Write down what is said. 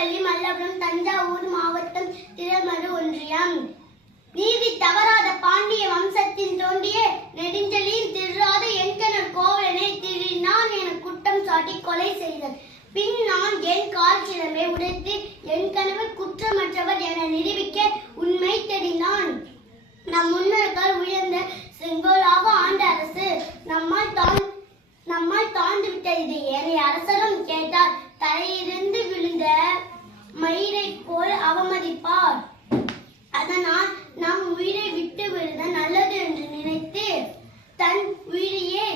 திருச்சிராப்பள்ளி, மல்லபுரம், தஞ்சாவூர் மாவட்டம், திரமரு ஒன்றியம். நீதி தவறாத பாண்டிய வம்சத்தின் தோன்றிய நெடுஞ்செழியன் திருராத என்கணர் கோவலனை திருநான் என குற்றம் சாட்டி கொலை செய்தார். பின் நான் என் கால் சிலம்பை உடைத்து என் கணவர் குற்றமற்றவர் என நிரூபிக்க உண்மை தெரிந்தான். நம் முன்னோர்கள் உயர்ந்த செங்கோலாக ஆண்ட அரசு நம்மால் தாழ்ந்துவிட்ட இது ஏனைய அரசரும் கேட்டால் தலையிலிருந்து விழுந்த மயிரை போல் அவமதிப்பார். அதனால் நம் உயிரை விட்டு விடுதல் நல்லது என்று நினைத்து தன் உயிரையே